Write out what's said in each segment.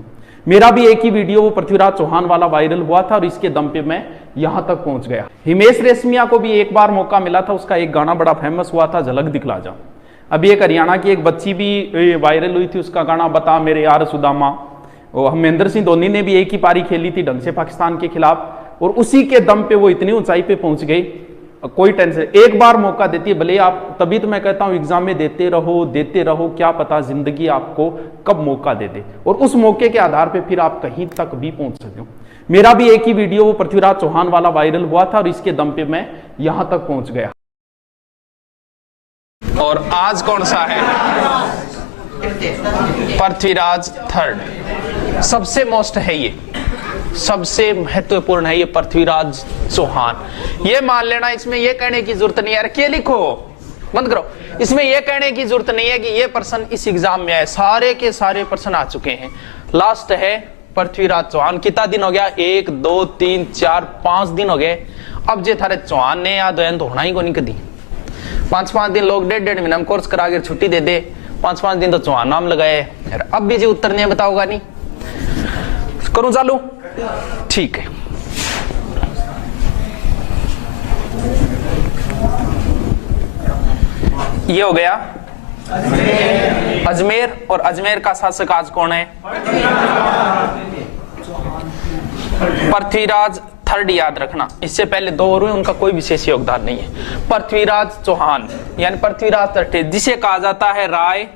हूँ। मेरा भी एक ही वीडियो वो पृथ्वीराज चौहान वाला वायरल हुआ था और इसके दम पे मैं यहां तक पहुंच गया। हिमेश रेशमिया को भी एक बार मौका मिला था, उसका एक गाना बड़ा फेमस हुआ था, झलक दिखला जा। अभी एक हरियाणा की एक बच्ची भी वायरल हुई थी, उसका गाना बता मेरे यार सुदामा। और महेंद्र सिंह धोनी ने भी एक ही पारी खेली थी ढंग से पाकिस्तान के खिलाफ और उसी के दम पे वो इतनी ऊंचाई पे पहुंच गई। कोई टेंशन, एक बार मौका देती है भले आप, तभी तो मैं कहता हूं एग्जाम में देते रहो, क्या पता जिंदगी आपको कब मौका दे दे और उस मौके के आधार पे फिर आप कहीं तक भी पहुंच सकते हो। मेरा भी एक ही वीडियो वो पृथ्वीराज चौहान वाला वायरल हुआ था और इसके दम पे मैं यहां तक पहुंच गया। और आज कौन सा है? पृथ्वीराज थर्ड। सबसे मोस्ट है ये, सबसे महत्वपूर्ण है ये पृथ्वीराज चौहान। ये मान लेना, इसमें ये कहने की जरूरत नहीं है के लिखो बंद करो, इसमें ये कहने की जरूरत नहीं है कि ये पर्सन इस एग्जाम में आए, सारे के सारे पर्सन आ चुके हैं। लास्ट है पृथ्वीराज चौहान। कितना दिन हो गया? 1 2 3 4 5 दिन हो गए। अब जे थारे चौहान ने याद तो होना ही को नहीं कदी। 5-5 दिन लोग 1.5 महीना में कोर्स करा के छुट्टी दे दे, 5-5 दिन तो चौहान नाम लगाए। अब भी जो उत्तर नहीं बताओगा नहीं, करूं चालू? ठीक है। ये हो गया अजमेर। और अजमेर का शासक आज कौन है? पृथ्वीराज थर्ड। याद रखना, इससे पहले 2 और हुए, उनका कोई विशेष योगदान नहीं है। पृथ्वीराज चौहान यानी पृथ्वीराज थर्ड, जिसे कहा जाता है राय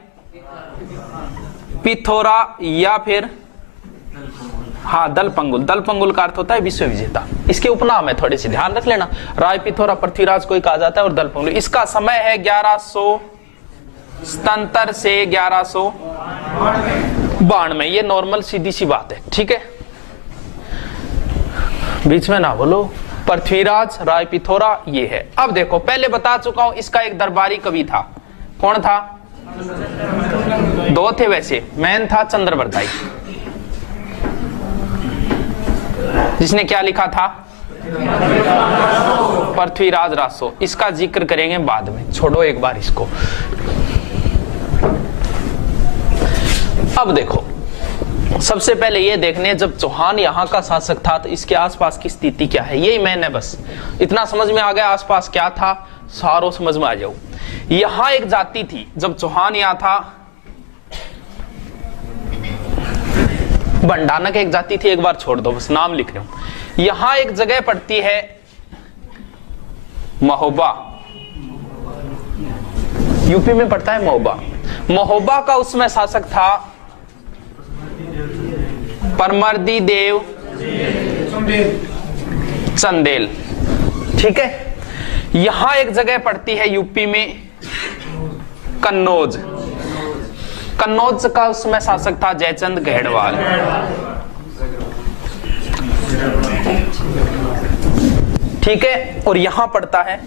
पिथौरा या फिर दलपंगुल। दलपंगुल का अर्थ होता है विश्व विजेता। इसके उपनाम है, थोड़े से ध्यान रख लेना। राय पिथौरा पृथ्वीराज को ही कहा जाता है और दलपंगुल। इसका समय है 1177 से 1192। ये नॉर्मल सीधी सी बात है, ठीक है, बीच में ना बोलो। पृथ्वीराज राय पिथौरा ये है। अब देखो, पहले बता चुका हूं इसका एक दरबारी कवि था। कौन था? 2 थे वैसे, मैन था चंद्रवर्ताई, जिसने क्या लिखा था? पृथ्वीराज रासो। इसका जिक्र करेंगे बाद में, छोड़ो एक बार इसको। अब देखो, सबसे पहले ये देखने, जब चौहान यहां का शासक था तो इसके आसपास की स्थिति क्या है, यही मैंने बस इतना समझ में आ गया। आसपास क्या था सारो समझ में आ जाओ। यहां एक जाति थी जब चौहान यहां था, बंडानक एक जाति थी, एक बार छोड़ दो बस नाम लिख रहा हूं। यहां एक जगह पड़ती है महोबा, यूपी में पड़ता है महोबा। महोबा का उसमें शासक था परमर्दी देव चंदेल, ठीक है। यहां एक जगह पड़ती है यूपी में कन्नौज। कन्नौज का उसमें शासक था जयचंद गढ़वाल, ठीक है। और यहां पड़ता है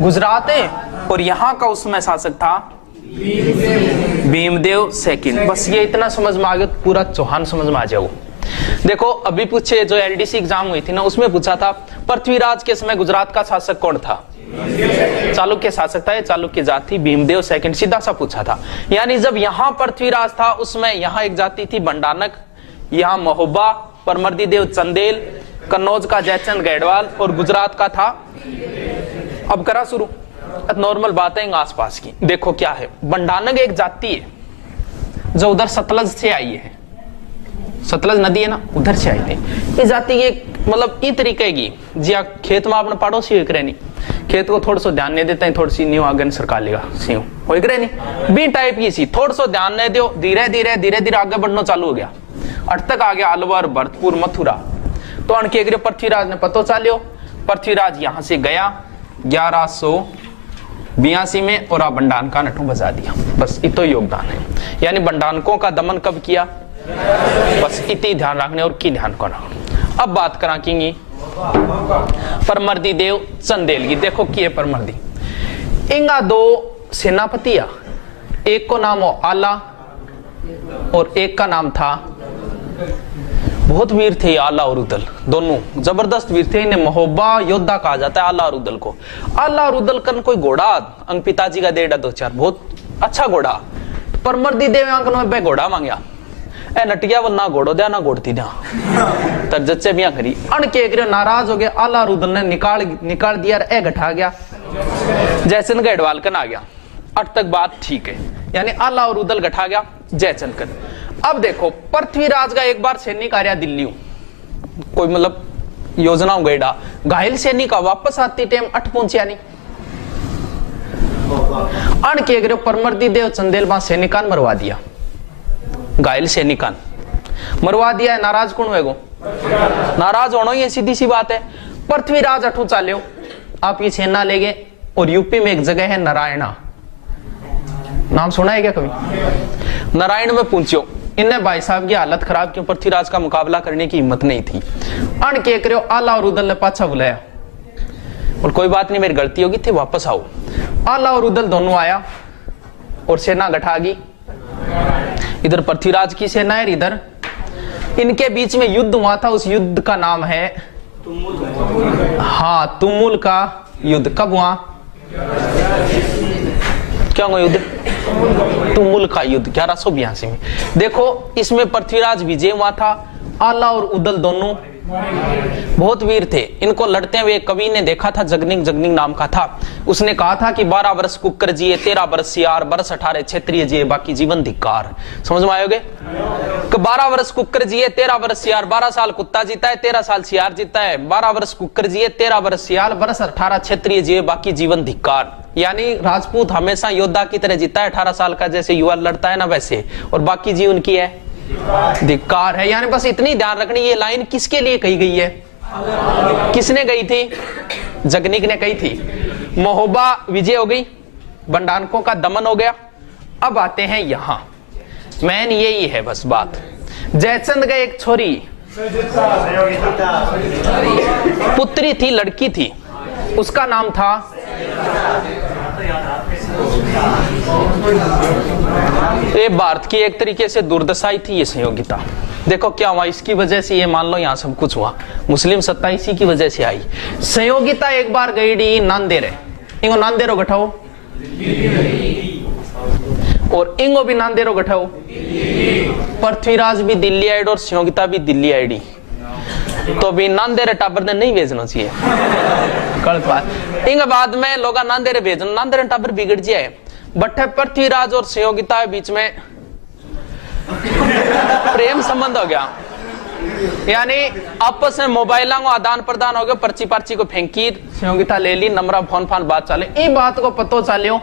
गुजरात है, और यहां का उसमें शासक था भीमदेव सेकंड। बस ये इतना समझ में आ गया, पूरा चौहान समझ में आ जाओ। देखो, अभी पूछे जो एलडीसी एग्जाम हुई थी ना, उसमें पूछा था पृथ्वीराज के समय गुजरात का शासक कौन था? चालुक्य शासक था, चालुक्य जाति भीमदेव सेकंड, सीधा सा पूछा था। यानी जब यहां पृथ्वीराज था, उसमें यहां एक जाति थी बंडानक, यहां महोबा परमर्दी देव चंदेल, कन्नौज का जयचंद गढ़वाल और गुजरात का था। अब करा शुरू, नॉर्मल बात है आसपास की। देखो क्या है, बंडानक एक जाति है जो उधर सतलज से आई है, सतलज नदी है ना, उधर से आई थी। इस जाति की मतलब इस तरीके की जी खेत में आपने पड़ोसी हो नहीं, खेत को थोड़ा सा ध्यान नहीं देते हैं, थोड़ी सी न्यू आगे सरकार लेगा सिंह हो नहीं, बी टाइप की सी, थोड़ा सा ध्यान नहीं दो, धीरे धीरे आगे बढ़ना चालू हो गया। अट तक आ गया अलवर, भरतपुर, मथुरा। तो अणके पृथ्वीराज ने पतो चालियो, पृथ्वीराज यहां से गया 1182 में और आप बंडानका नटू बजा दिया। बस इतो योगदान है। यानी बंडानकों का दमन कब किया? बस इतनी ध्यान रखने और की ध्यान करना। अब बात करा की परमर्दी देव चंदेल की। देखो की है परमर्दी, इंगा 2 सेनापतिया, एक को नाम हो आला और एक का नाम था, बहुत वीर थे आला और उदल, दोनों जबरदस्त वीर थे। इन्हें महोबा योद्धा कहा जाता है आला और उदल को। आला और उदल कन कोई घोड़ा अंग पिताजी का देड़ा 2-4, बहुत अच्छा घोड़ा। परमर्दी देव अंकन में घोड़ा मांगया, ए नटिया वो ना घोड़ो दिया ना घोड़ती दिया तर जच्चे बिया करी अन के करियो नाराज हो गया आला रुदल ने निकाल दिया ए घटा गया जयचंद का एडवालकन आ गया। अट तक बात ठीक है, यानी आला और उदल घटा गया जयचंद कर। अब देखो पृथ्वीराज का एक बार सैनिक आ रहा दिल्ली कोई मतलब योजना गईडा घायल सैनिक वापस आती टाइम अट पहुंचिया नहीं अन के गए परमर्दी देव चंदेल वहां सैनिकान मरवा दिया, घायल सैनिकान मरवा दिया। नाराज कौन हुएगो? नाराज होना ही सीधी सी बात है। पृथ्वीराज अठू चाल्यो आप ये सेना ले गए और यूपी में एक जगह है नारायणा, नाम सुना है क्या कभी? नारायण में पूछो इन्हें भाई साहब की हालत खराब क्यों, पृथ्वीराज का मुकाबला करने की हिम्मत नहीं थी। अन के करो आला और उदल ने पाछा बुलाया और कोई बात नहीं मेरी गलती होगी थे वापस आओ। आला और उदल दोनों आया और सेना गठा गई, इधर पृथ्वीराज की सेना है इधर इनके बीच में युद्ध हुआ था। उस युद्ध का नाम है हाँ तुमुल का युद्ध। कब हुआ? क्या हुआ युद्ध? तुमुल का युद्ध 1182 में। देखो इसमें पृथ्वीराज विजय हुआ था। आला और उदल दोनों बहुत वीर थे। इनको लड़ते हुए कवि ने देखा था, जगनिंग जगनिंग नाम का था। उसने कहा था कि 12 वर्ष कुकर जिए 13 वर्ष सियार, वर्ष 18 क्षत्रिय जिए बाकी जीवन धिक्कार। समझ में आयोगे? 12 वर्ष कुकर जिए 13 वर्ष सियार, 12 साल कुत्ता जीता है 13 साल सियार जीता है। 12 वर्ष कुकर जिए 13 वर्ष सियार, वर्ष 18 क्षत्रिय जिए बाकी जीवन धिक्कार। यानी राजपूत हमेशा योद्धा की तरह जीता है, 18 साल का जैसे युवा लड़ता है ना वैसे, और बाकी जीवन की है धिक्कार है। यानी बस इतनी ध्यान रखनी ये लाइन किसके लिए कही गई है? किसने गई थी? जगनिक ने कही थी। महोबा विजय हो गई, बंडानकों का दमन हो गया। अब आते हैं यहां मैन यही है बस बात। जयचंद का एक छोरी पुत्री थी, लड़की थी, उसका नाम था ये भारत की एक तरीके से दुर्दशाई थी ये संयोगिता। देखो क्या हुआ इसकी वजह से, ये मान लो यहां सब कुछ हुआ मुस्लिम सत्ता इसी की वजह से आई। संयोगिता एक बार गई डी नांदेड़, इंगो नांदेरो गठाओ और इंगो भी नांदेरो गठाओ। पृथ्वीराज भी दिल्ली आईडी और संयोगिता भी दिल्ली आईडी, तो भी नांदेरे टाबर ने नहीं भेजना चाहिए, गलत बात। इंग बाद में लोग नांदेरे भेजना, नांदेरे टाबर बिगड़ जाए। बट्टे पृथ्वीराज और संयोगिता के बीच में प्रेम संबंध हो गया, यानी आपस में मोबाइल को आदान प्रदान हो गया। पर्ची पर्ची को फेंकी, संयोगिता ले ली, नंबरा फोन फान बात चाले। ये बात को पतो चालियो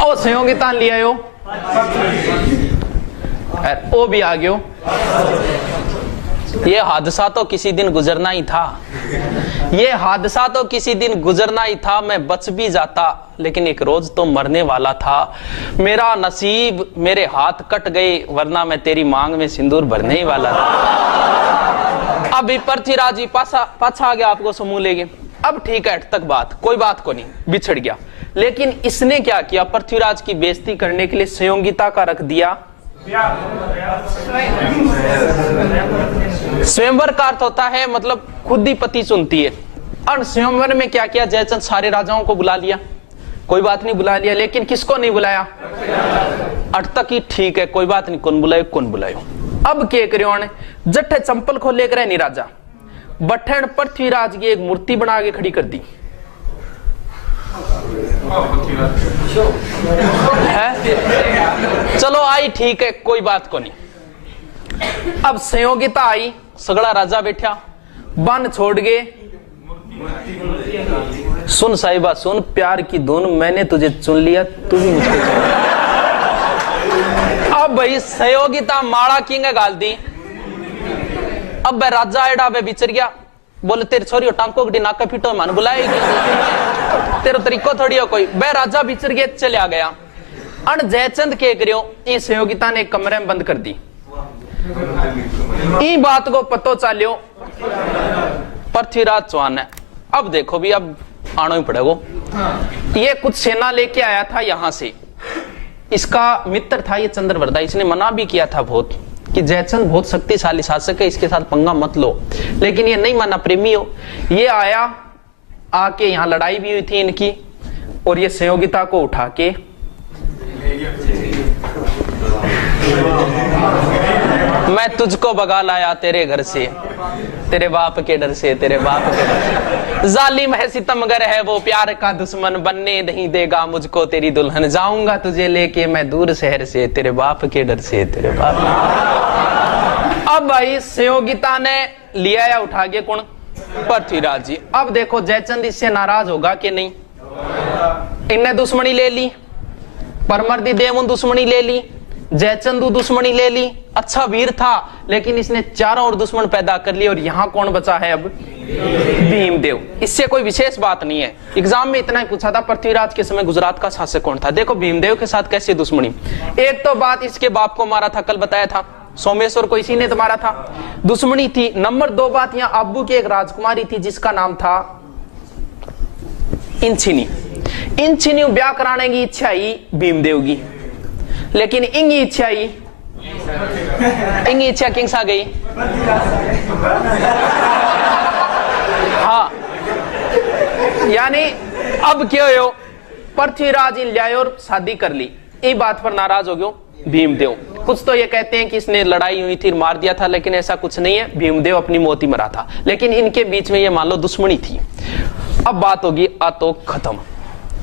और संयोगिता लिया यो वो भी आ गयो। ये हादसा तो किसी दिन गुजरना ही था, ये हादसा तो किसी दिन गुजरना ही था। मैं बच भी जाता लेकिन एक रोज तो मरने वाला था। मेरा नसीब मेरे हाथ कट गए वरना मैं तेरी मांग में सिंदूर भरने ही वाला था। अभी पृथ्वीराज जी पाछा आ गया, आपको समूह लेंगे। अब ठीक है तक बात, कोई बात को नहीं, बिछड़ गया। लेकिन इसने क्या किया? पृथ्वीराज की बेइज्जती करने के लिए संयोगिता का रख दिया स्वयंवर का अर्थ होता है मतलब खुद ही पति चुनती है। और स्वयंवर में क्या किया? जयचंद सारे राजाओं को बुला लिया, कोई बात नहीं बुला लिया, लेकिन किसको नहीं बुलाया? अट तक ही ठीक है, कोई बात नहीं, कौन बुलायो कौन बुलायो। अब क्या करियो ने जट्ठे चंपल खो लेकर है नहीं राजा बठन पृथ्वीराज की एक मूर्ति बना के खड़ी कर दी है। चलो आई ठीक है, कोई बात को नहीं। अब संयोगिता आई, सगड़ा राजा बैठा, बन छोड़ गए। सुन साहिबा सुन, प्यार की धुन, मैंने तुझे चुन लिया, तू भी मुझको चुन। अब भाई संयोगिता माड़ा किंग गाल दी। अब भाई राजा एडा वे बिचर गया, बोले तेरे छोरी टांको गड्डी नाका फिटो मन बुलाएगी, तेरे तरीको थोड़ी हो कोई। बे राजा बिचर गया, चले गया। अन जयचंद के करियो इस संयोगिता ने कमरे में बंद कर दी। ई बात को पतो चालियो पृथ्वीराज चौहान है। अब देखो भी अब आना ही पड़ेगा। ये कुछ सेना लेके आया था यहां से, इसका मित्र था ये चंद्रवर्धा। इसने मना भी किया था बहुत कि जयचंद बहुत शक्तिशाली शासक है, इसके साथ पंगा मत लो, लेकिन ये नहीं माना, प्रेमी हो। ये आया, आके यहाँ लड़ाई भी हुई थी इनकी, और ये संयोगिता को उठा के मैं तुझको भगा लाया तेरे घर से, तेरे बाप के डर से, तेरे बाप के डर से। जालिम है सितमगर है वो, प्यार का दुश्मन, बनने नहीं देगा मुझको तेरी दुल्हन, जाऊंगा तुझे लेके मैं दूर शहर से, तेरे बाप के डर से, तेरे बाप। अब भाई सहयोगिता ने लिया या उठा के कौन? पृथ्वीराज जी। अब देखो जयचंद इससे नाराज होगा कि नहीं? इनने दुश्मनी ले ली, परमर्दी देव दुश्मनी ले ली, जयचंदू दुश्मनी ले ली। अच्छा वीर था लेकिन इसने चारों ओर दुश्मन पैदा कर लिए, और यहां कौन बचा है अब? भीमदेव। इससे कोई विशेष बात नहीं है, एग्जाम में इतना ही पूछा था पृथ्वीराज के समय गुजरात का शासक कौन था। देखो भीमदेव के साथ कैसे दुश्मनी। एक तो बात इसके बाप को मारा था, कल बताया था, सोमेश्वर को इसी ने तो मारा था, दुश्मनी थी। नंबर 2 बात, यहाँ अब्बू की एक राजकुमारी थी जिसका नाम था इंचिनी। इंचिनी ब्याह कराने की इच्छा ही भीमदेव की, लेकिन इंगी इच्छा किंग्स आ गई। हाँ, यानी अब क्या हो, पृथ्वीराज इन लाए और शादी कर ली। इस बात पर नाराज हो गयो भीमदेव। कुछ तो ये कहते हैं कि इसने लड़ाई हुई थी, मार दिया था, लेकिन ऐसा कुछ नहीं है, भीमदेव अपनी मौत ही मरा था। लेकिन इनके बीच में ये मान लो दुश्मनी थी। अब बात होगी तो खत्म,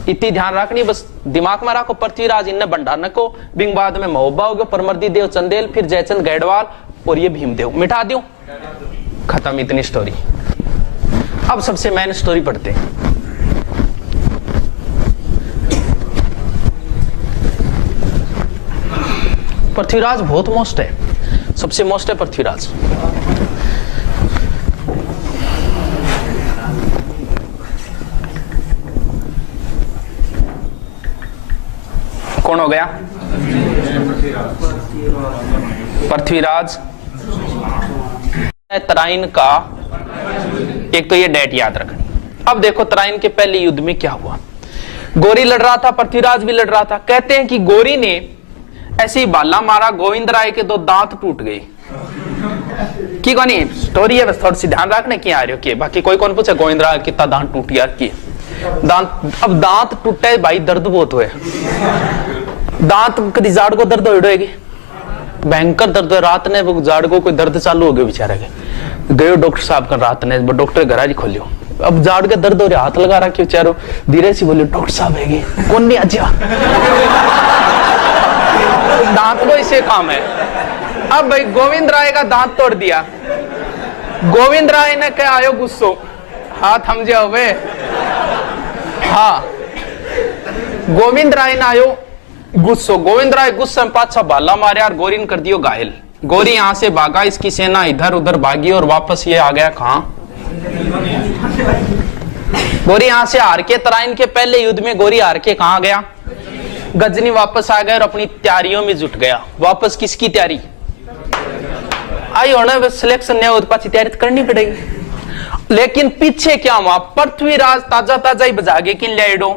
इतनी ध्यान रखनी, बस दिमाग में रखो। पृथ्वीराज इनने भंडार को, बिंग बाद में महोबा हो गया, परमर्दी देव चंदेल, फिर जयचंद गैडवाल और ये भीमदेव, मिटा दियो, खत्म इतनी स्टोरी। अब सबसे मेन स्टोरी पढ़ते हैं। पृथ्वीराज बहुत मोस्ट है, सबसे मोस्ट है पृथ्वीराज। कौन हो गया? पृथ्वीराज तराइन का। एक तो ये डेट याद रखनी। अब देखो तराइन के पहले युद्ध में क्या हुआ। गोरी लड़ रहा था, पृथ्वीराज भी लड़ रहा था। कहते हैं कि गोरी ने ऐसी बाला मारा, गोविंद राय के 2 दांत टूट गए। की कौन स्टोरी है, बस थोड़ी सी ध्यान रखने की आ रही हो कि बाकी कोई कौन पूछे गोविंद राय कितना दांत टूट गया की दांत। अब दांत टूटे भाई, दर्द बहुत हुए। दांत कभी जाड़ को दर्द होगी, भयंकर दर्द। रात ने जाड़ को कोई दर्द चालू हो गया बेचारे के, गयो डॉक्टर साहब का, रात ने डॉक्टर घर ही खोलियो। अब जाड़ के दर्द हो रहा, हाथ लगा रखे बेचारो, धीरे से बोलियो डॉक्टर साहब है कौन नहीं आजा। दांत को इसे काम है। अब भाई गोविंद राय का दांत तोड़ दिया। गोविंद राय ने क्या आयो गुस्सो, हाथ हम जाओ वे। हाँ, गोविंद राय ने आयो गुस्सो। गोविंद राय गुस्से में पाछा भाला मारे और गोरी ने कर दियो घायल। गोरी यहां से भागा, इसकी सेना इधर उधर भागी और वापस ये आ गया कहां? गोरी यहां से हार के, तराइन के पहले युद्ध में गोरी हार के कहां गया? गजनी वापस आ गया और अपनी तैयारियों में जुट गया। वापस किसकी तैयारी आई? होना सिलेक्शन नहीं हो, पाछी तैयारी करनी पड़ेगी। लेकिन पीछे क्या हुआ? पृथ्वीराज ताजा ताजा ही बजा गए किन लेडो।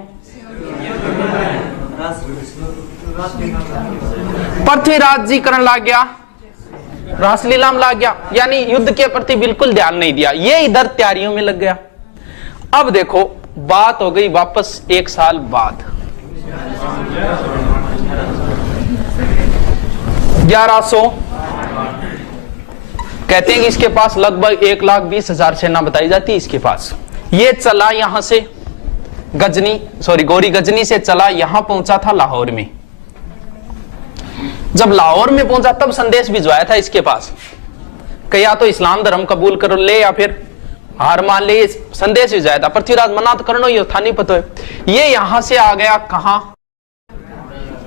पृथ्वीराज जी करने लग गया, रासलीला में लग गया, यानी युद्ध के प्रति बिल्कुल ध्यान नहीं दिया। ये इधर तैयारियों में लग गया। अब देखो बात हो गई वापस 1 साल बाद, 1100। कहते हैं कि इसके पास लगभग 1,20,000 सेना बताई जाती है इसके पास। ये चला यहां से गोरी गजनी से चला, यहां पहुंचा था लाहौर में। जब लाहौर में पहुंचा तब संदेश भिजवाया था इसके पास कि या तो इस्लाम धर्म कबूल कर ले या फिर हार मान ले। संदेश भिजवाया था। पृथ्वीराज मना तो करना ही था, नहीं पता है। ये यहां से आ गया कहां?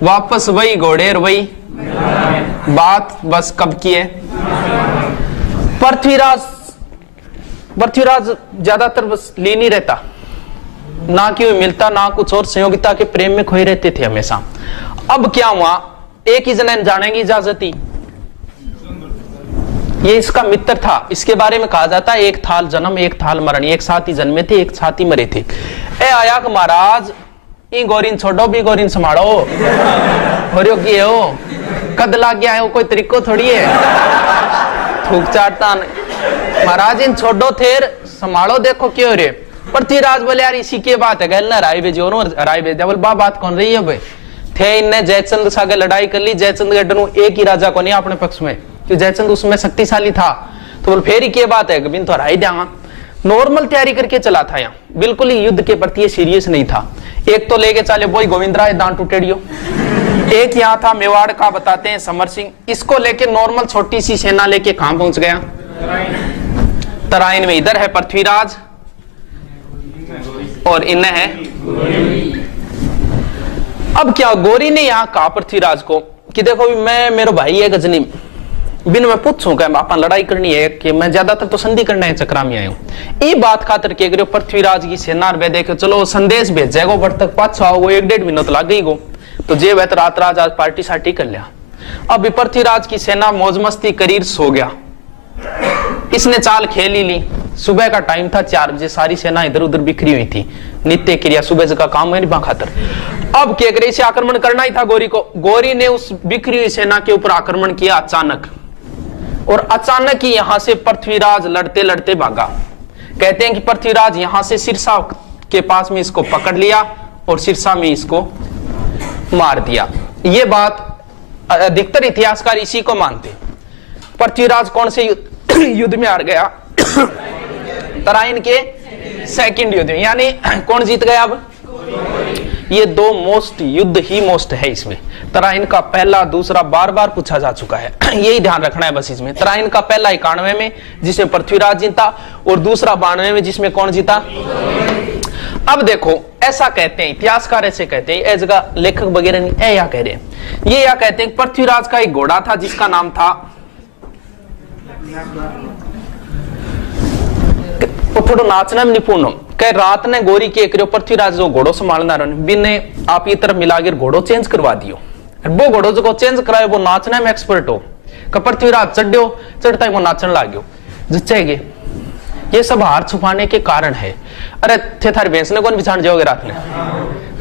वापस वही घोड़े और वही बात, बस कब की है? पृथ्वीराज ज्यादातर बस ली नहीं रहता, ना कि मिलता ना कुछ और, संयोगिता के प्रेम में खोए रहते थे हमेशा। अब क्या हुआ? एक ही जने जाने की इजाजत ही, ये इसका मित्र था। इसके बारे में कहा जाता है एक थाल जन्म एक थाल मरण, एक साथ ही जन्मे थे एक साथ ही मरे थे। ए आया कि महाराज ई गोरीन छोड़ो भी गोरीन संभालो, हो की हो कद लाग गया है, वो कोई तरीको थोड़ी है थूक चाटता। महाराज इन छोड़ो थे संभालो, देखो क्यों रे। पृथ्वीराज बोले यार इसी की बात है, गल ना राय भेजो राय भेज दिया। बोल बात कौन रही है भाई? थे इनने जयचंद सागे लड़ाई कर ली, जयचंद गढ़ एक ही राजा को नहीं अपने पक्ष में, कि जयचंद उसमें शक्तिशाली था। तो बोल फेरी की बात है, बिन तो हरा ही देंगा। नॉर्मल तैयारी करके चला था यहाँ, बिल्कुल ही युद्ध के प्रति सीरियस नहीं था। एक तो लेके चले बोई गोविंदराय दान टूटेडियो, एक यहाँ था मेवाड़ का बताते हैं समर सिंह, इसको लेके नॉर्मल छोटी सी सेना लेके कहां पहुंच गया, तराइन में। इधर है पृथ्वीराज और इन्हें है। अब क्या गोरी ने यहां कहा पृथ्वीराज को कि देखो भी मैं, मेरा भाई है गजनी, बिन मैं पूछूं क्या आप लड़ाई करनी है कि मैं ज्यादातर तो संधि करने चक्रा में आया हूं। ये बात खातर के करो पृथ्वीराज की सेना वे देखे चलो संदेश भेजेगो बट तक पाछा आओ, 1-1.5 महीना तो लग गई गो। तो जे वह रात राज आज पार्टी सार्टी कर लिया। अब पृथ्वीराज की सेना मौज मस्ती करीर सो गया, इसने चाल खेल ही ली। सुबह का टाइम था, 4 बजे सारी सेना इधर उधर बिखरी हुई थी, नित्य क्रिया सुबह का काम है नहीं खातर। अब क्या करे, इसे आक्रमण करना ही था गोरी को। गोरी ने उस बिखरी हुई सेना के ऊपर आक्रमण किया अचानक, और अचानक ही यहां से पृथ्वीराज लड़ते लड़ते भागा। कहते हैं कि पृथ्वीराज यहां से सिरसा के पास में इसको पकड़ लिया और सिरसा में इसको मार दिया। ये बात अधिकतर इतिहासकार इसी को मानते। पृथ्वीराज कौन से युद्ध में हार गया, तराइन के सेकंड युद्ध में, यानी कौन जीत गया। अब ये 2 मोस्ट युद्ध ही मोस्ट है इसमें। तराइन का पहला दूसरा बार बार पूछा जा चुका है, यही ध्यान रखना है बस इसमें। तराइन का पहला 91 में जिसमें पृथ्वीराज जीता, और दूसरा 92 में जिसमें कौन जीता। अब देखो ऐसा कहते हैं इतिहासकार, ऐसे कहते हैं, ऐ जगह लेखक वगैरह नहीं ऐ या कह रहे हैं, ये या कहते हैं पृथ्वीराज का एक घोड़ा था जिसका नाम था, वो थोड़ा नाचना में निपुण हो। कह रात ने गोरी के एक पृथ्वीराज जो घोड़ो संभालना रहे बिने आप ये तरफ मिला घोड़ो चेंज करवा दियो। वो घोड़ो जो चेंज कराए वो नाचने में एक्सपर्ट हो। पृथ्वीराज चढ़ो, चढ़ता है वो नाचने लागो जचेगे। ये सब हार छुपाने के कारण है। अरे थे थारी भैंस ने कौन पिछाड़ जाओगे रात में,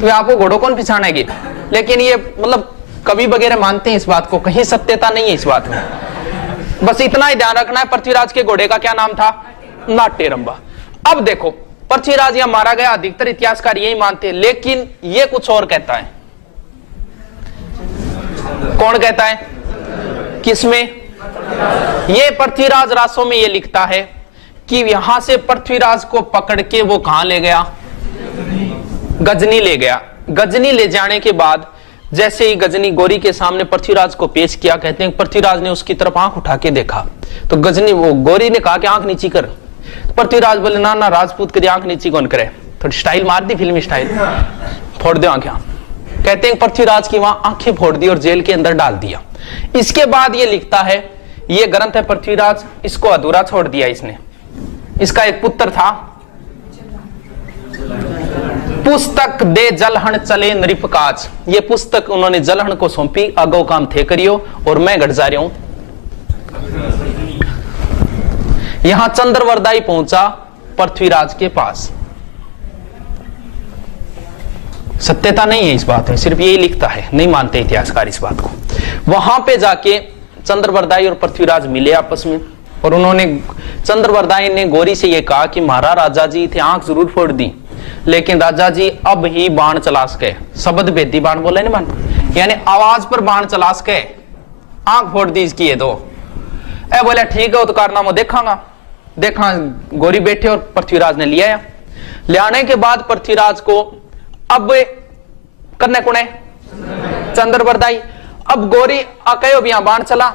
तो आपको घोड़ो कौन पिछाड़ेगी। लेकिन ये मतलब कवि वगैरह मानते हैं इस बात को, कहीं सत्यता नहीं है इस बात में। बस इतना ही ध्यान रखना है, पृथ्वीराज के घोड़े का क्या नाम था, नाट्यरंबा। अब देखो पृथ्वीराज यहां मारा गया, अधिकतर इतिहासकार यही मानते हैं, लेकिन ये कुछ और कहता है। कौन कहता है, किसमें, ये पृथ्वीराज रासों में ये लिखता है कि यहां से पृथ्वीराज को पकड़ के वो कहां ले गया, गजनी ले गया। गजनी ले जाने के बाद जैसे ही गजनी गोरी के सामने पृथ्वीराज को पेश किया, कहते हैं पृथ्वीराज ने उसकी तरफ आंख उठा के देखा, तो गजनी वो गोरी ने कहा कि आंख नीची कर। पृथ्वीराज बोले ना ना राजपूत की आंख नीची कौन करे, थोड़ी स्टाइल मार दी, फिल्मी स्टाइल, फोड़ दो आंखें। कहते हैं पृथ्वीराज की वहां आंखें फोड़ दी और जेल के अंदर डाल दिया। इसके बाद ये लिखता है, ये ग्रंथ है पृथ्वीराज, इसको अधूरा छोड़ दिया इसने। इसका एक पुत्र था, पुस्तक दे जलहन चले नृपकाज, ये पुस्तक उन्होंने जलहन को सौंपी, अगो काम थे करियो और मैं घट जा रहा हूं। यहां चंद्रवरदाई पहुंचा पृथ्वीराज के पास। सत्यता नहीं है इस बात में, सिर्फ यही लिखता है, नहीं मानते इतिहासकार इस बात को। वहां पे जाके चंद्रवरदाई और पृथ्वीराज मिले आपस में, और उन्होंने, चंद्रवरदाई ने गोरी से यह कहा कि महारा राजा जी थे आंख जरूर फोड़ दी, लेकिन राजा जी अब ही बाण चला सके, शब्द भेदी बाण बोले नहीं मान, यानी आवाज पर बाण चला सके, आंख फोड़ दी इसकी ये तो। ए बोले ठीक है वो तो कारनामा देखांगा। देखा गोरी बैठे और पृथ्वीराज ने लिया। ले आने के बाद पृथ्वीराज को अब करने कौन है, चंद्रवरदाई। अब गोरी कहो भी यहां बाण चला,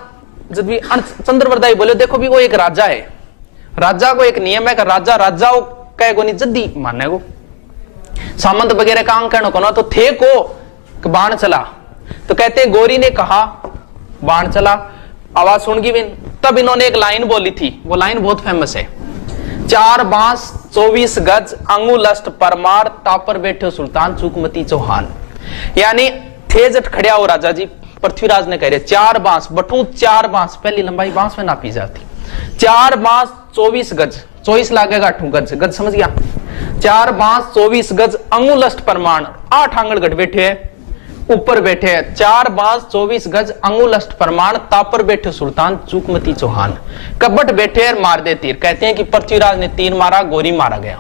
जब भी चंद्रवरदाई बोले देखो भी वो एक राजा है, राजा को एक नियम है कि राजा राजा कहे को नहीं जद्दी मानने को, सामंत वगैरह काम कहना को ना, तो थे को बाण चला। तो कहते हैं गोरी ने कहा बाण चला, आवाज सुन गई बिन। तब इन्होंने एक लाइन बोली थी, वो लाइन बहुत फेमस है, 4 बांस 24 गज अंगुलष्ट परमार, तापर बैठे सुल्तान चूकमती चौहान। यानी थे जट खड़िया हो राजा जी, पृथ्वीराज ने कह रहे 4 बांस बटू, 4 बांस पहली लंबाई बांस में नापी जाती, 4 बांस 24 गज, 24 लागेगा 8 गज, गज समझ गया, 4 बांस 24 गज अंगुलष्ट परमाण, 8 आंगड़ गट बैठे हैं, ऊपर बैठे हैं, 4 बांस 24 गज अंगुलष्ट परमाण, तापर बैठे सुल्तान चूकमती चौहान, कपट बैठे और मार दे तीर। कहते हैं कि पृथ्वीराज ने तीर मारा, गोरी मारा गया,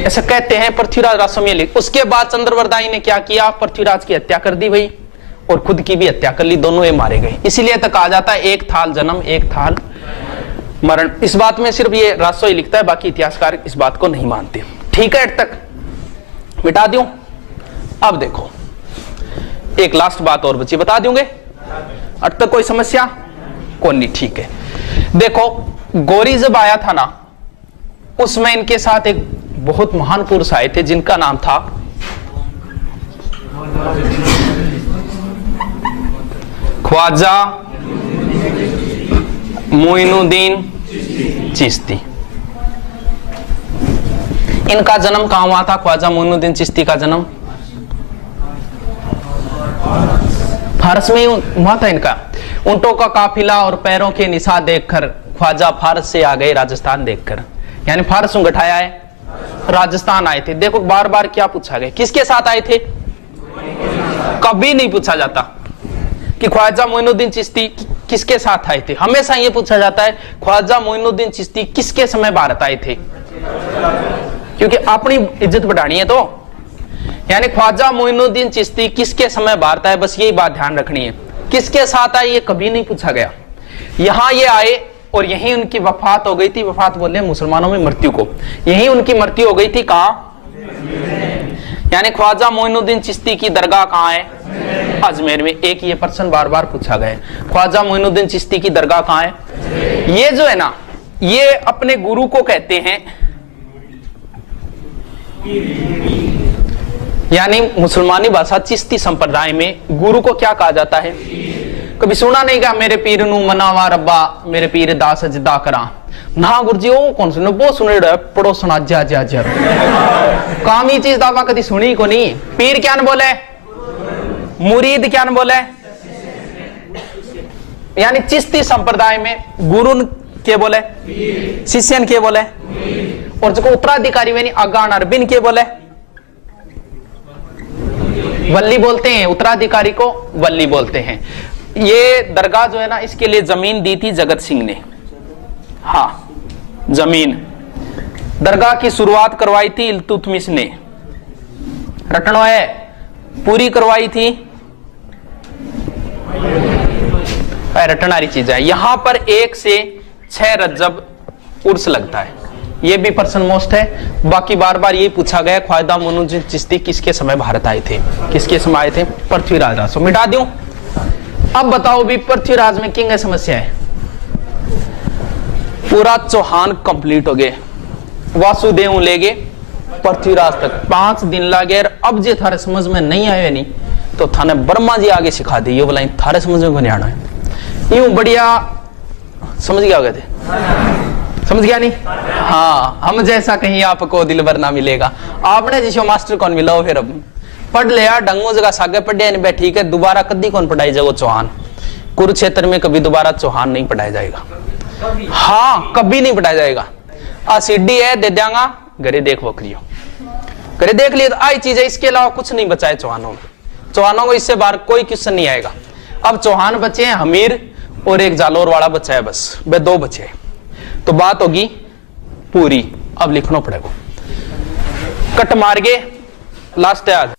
ऐसा कहते हैं पृथ्वीराज रासों में लिख। उसके बाद चंद्रवरदाई ने क्या किया, पृथ्वीराज की हत्या कर दी भाई, और खुद की भी हत्या कर ली, दोनों ये मारे गए। इसीलिए तो कहा जाता है एक थाल जन्म एक थाल मरण। इस बात में सिर्फ ये रासोई लिखता है, बाकी इतिहासकार इस बात को नहीं मानते। ठीक है, अट तक मिटा दूं। अब देखो एक लास्ट बात और बची, बता दूंगे अट तक कोई समस्या कौन नहीं? ठीक है, देखो गौरी जब आया था ना, उसमें इनके साथ एक बहुत महान पुरुष आए थे जिनका नाम था ख्वाजा मोइनुद्दीन चिश्ती। इनका जन्म कहां हुआ था? ख्वाजा मोइनुद्दीन चिश्ती का जन्म फारस में हुआ था इनका। ऊंटों का काफिला और पैरों के निशान देखकर ख्वाजा फारस से आ गए राजस्थान देखकर, यानी फारस उठाया है, राजस्थान आए थे। देखो बार बार क्या पूछा गया, किसके साथ आए थे? कभी नहीं पूछा जाता कि ख्वाजा मोइनुद्दीन चिश्ती किसके साथ आए थे, हमेशा ये पूछा जाता है ख्वाजा मोइनुद्दीन चिश्ती किसके समय भारत आए थे, क्योंकि अपनी इज्जत बढ़ानी है। तो यानी ख्वाजा मोइनुद्दीन चिश्ती किसके समय भारत आए, बस यही बात ध्यान रखनी है। किसके साथ आए ये कभी नहीं पूछा गया। यहां ये आए और यहीं उनकी वफात हो गई थी। वफात बोलते हैं मुसलमानों में मृत्यु को, यहीं उनकी मृत्यु हो गई थी। कहां? यानी ख्वाजा मोइनुद्दीन चिश्ती की दरगाह कहां है? अजमेर में। एक ये प्रश्न बार बार पूछा गया, ख्वाजा मोइनुद्दीन चिश्ती की दरगाह कहां है? ये जो है ना, ये अपने गुरु को कहते हैं, यानी मुसलमानी भाषा चिश्ती संप्रदाय में गुरु को क्या कहा जाता है? कभी सुना नहीं क्या मेरे पीर नू मनावा रब्बा, मेरे पीर दास जिदा करा ना गुरुजी। ओ कौन सुने? वो सुने पढ़ो सुना जा जा जा काम ही चीज दावा कभी सुनी को नहीं। पीर क्या न बोले, मुरीद क्या न बोले, यानी चिश्ती संप्रदाय में गुरु के बोले, शिष्यन के बोले, और जो उत्तराधिकारी में अगान अरबिन के बोले, वल्ली बोलते हैं। उत्तराधिकारी को वल्ली बोलते हैं। ये दरगाह जो है ना, इसके लिए जमीन दी थी जगत सिंह ने। हाँ, जमीन दरगाह की शुरुआत करवाई थी इल्तुतमिश ने। रटनो है, पूरी करवाई थी, रटनारी चीज है। यहां पर 1 से 6 रज्जब उर्स लगता है, ये भी पर्सन मोस्ट है। बाकी बार बार ये पूछा गया ख्वाजा मोइनुद्दीन चिश्ती किसके समय भारत आए थे, किसके समय आए थे? पृथ्वीराज रासो। मिटा दूं। अब बताओ भी पृथ्वीराज में किंग समस्या है। पूरा चौहान कंप्लीट हो गए, वासुदेव ले गए पृथ्वीराज तक 5 दिन लगे। अब जे थारे समझ में नहीं आए नहीं तो थाने ब्रह्मा जी आगे सिखा दी, ये बोला थारे समझ में नहीं आना है। यूं बढ़िया समझ गया होगा थे, समझ गया नहीं? हाँ, हम जैसा कहीं आपको दिलबर ना मिलेगा। आपने जिसो मास्टर कौन मिला हो, फिर अब पढ़ लिया डंगो जगह सागे पढ़े नहीं, ठीक है, दोबारा कभी कौन पढ़ाई जाएगा चौहान। कुरुक्षेत्र में कभी दोबारा चौहान नहीं पढ़ाया जाएगा। हाँ, कभी नहीं पढ़ाया जाएगा। सीडी है दे देंगा, घरे देख वो करियो, घरे देख लिया तो आई चीज है। इसके अलावा कुछ नहीं बचा है चौहानों में। चौहानों को इससे बाहर कोई क्वेश्चन नहीं आएगा। अब चौहान बचे हैं हमीर और एक जालोर वाला बचा है, बस वे 2 बचे, तो बात होगी पूरी। अब लिखना पड़ेगा, कट मार के लास्ट है आज।